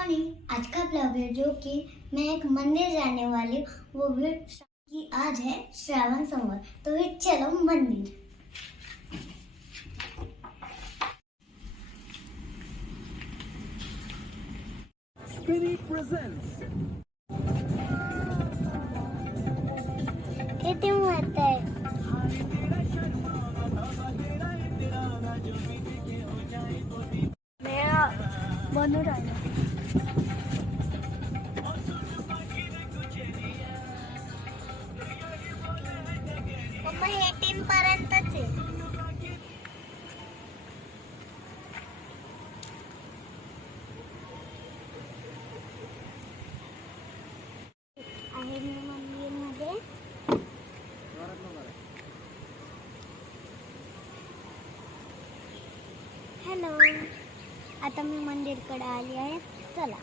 Morning. आज का blog है जो कि मैं एक मंदिर जाने वाली हूँ, वो भी कि आज है श्रावण सोमवार, तो फिर चलो मंदिर। Spirit presents किती मत आहे। बनू राहिला मम्मा, हे 3 पर्यंतच आहे। आहे मी मंदिरमध्ये। हॅलो, आता मी मंदिरकडे आली आहे, चला।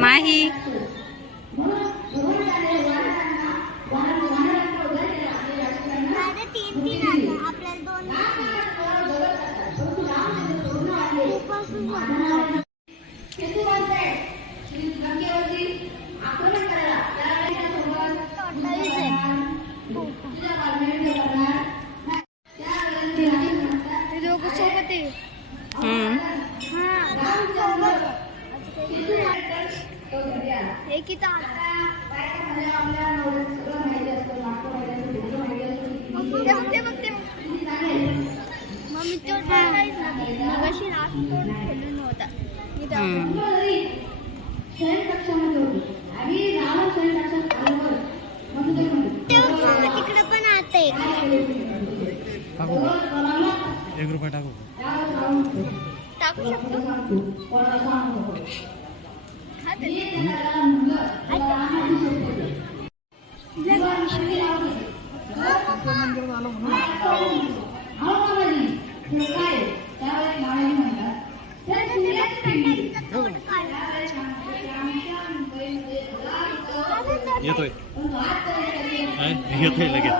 माही तिकडे पण आता ₹1 टाकू टाकू शकतो। येतोय येतोय लगेच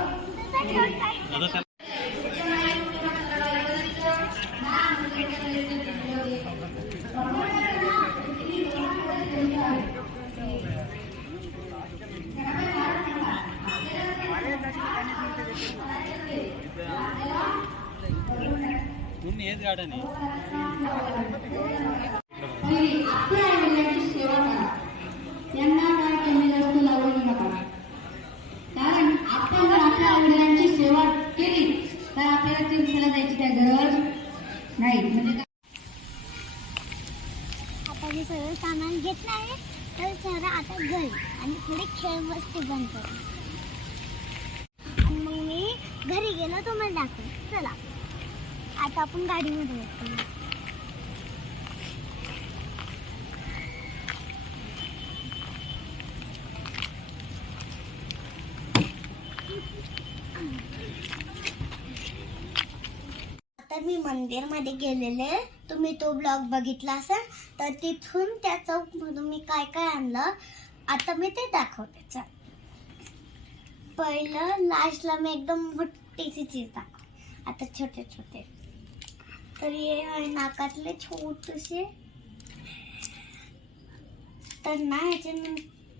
हेच गार्डन आहे। यांना काय कमी जास्त लावू नका, कारण आपण जर आपल्या वडिलांची सेवा केली तर आपल्याला तीर्थाला जायची काय गरज नाही। म्हणजे आता मी सगळं सामान घेतलं आहे, तर सगळं आता घरी आणि थोडी खेळ मस्ती बंद करू आणि मग मी घरी गेलो तुम्हाला दाखवू। चला आता आपण गाडीमध्ये बसतो। आता मी मंदिरमध्ये गेलेले, तुम्ही तो ब्लॉग बघितला असेल तर तिथून त्या चौकमधून मी काय काय आणलं आता मी ते दाखवते। चल, पहिलं लास्टला मी एकदम मोठीशी चीज दाखव, आता छोटे छोटे। तर हे आहे नाकातले छोटेसे, तर ना ह्याचे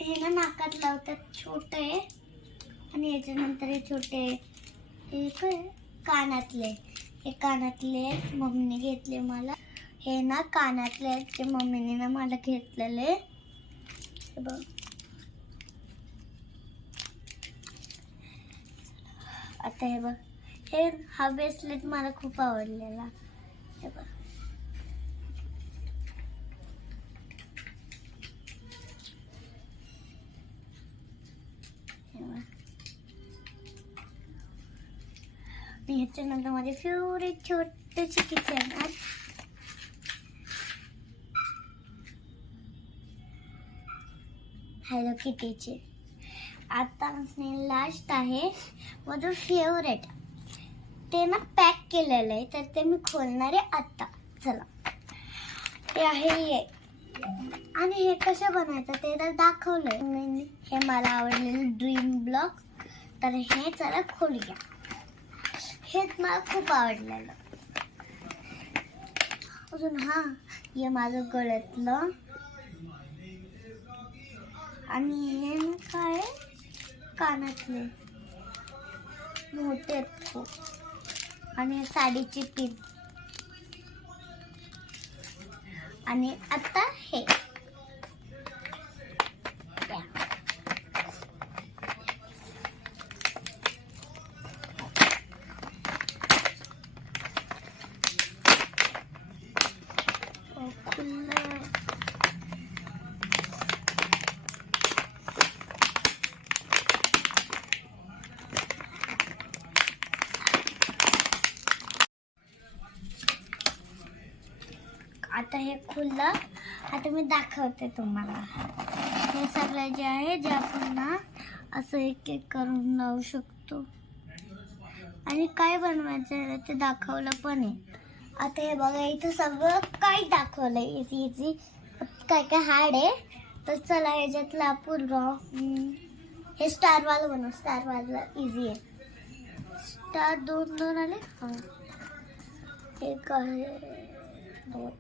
हे ना नाकात लावतात छोटे, आणि याच्यानंतर हे छोटे हे काय कानातले, हे कानातले मम्मीने घेतले मला। हे ना कानातले जे मम्मीने ना मला घेतलेले, हे बघ। आता हे बघ, हा ब्रेसलेट मला खूप आवडलेला, हे बघ। ह्याच्यानंतर माझे फेवरेट छोटेसे किचन आहे. हॅलो किटीचे. आता लास्ट आहे माझं फेवरेट, ते ना पॅक केलेलं आहे, तर ते मी खोलणार आहे आता. चला, ते आहे हे. आणि हे कसं बनायचं ते तर दाखवलंय. हे मला आवडलेलं ड्रीम ब्लॉक, तर हे चला खोलूया. हेच मला खूप आवडलेलं. अजून हे माझं गळ्यातलं. आणि हे काय कानातले मोठे आहेत खूप. आणि साडीची पिन. आणि आता हे खुल्लं. आता हे खुल्लं. आता मी दाखवते तुम्हाला. हे सगळं जे आहे, जे आपण ना असं एक एक करून लावू शकतो. आणि काय बनवायचं आहे ते दाखवलं पण आहे. आता हे बघा, इथं सगळं काय दाखवलं आहे. इझी इझी काय काय हार्ड आहे. तर चला ह्याच्यातलं आपण हे स्टारवालं बनवू. स्टारवालं इझी आहे. स्टार 2 आले. हां, एक आहे 2.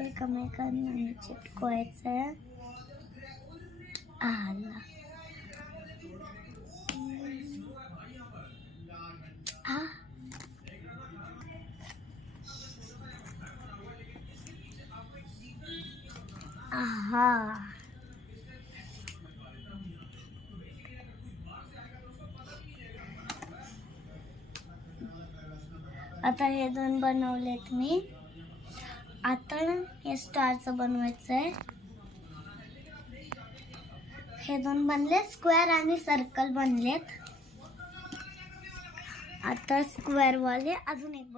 एकमेकांना चिटकवायचं. आला. आहा. आता हे 2 बनवलेत मी. आता हे स्टारचं बनवायचं आहे. हे 2 बनले, स्क्वेअर आणि सर्कल बनलेत. आता स्क्वेअर वाले अजून एक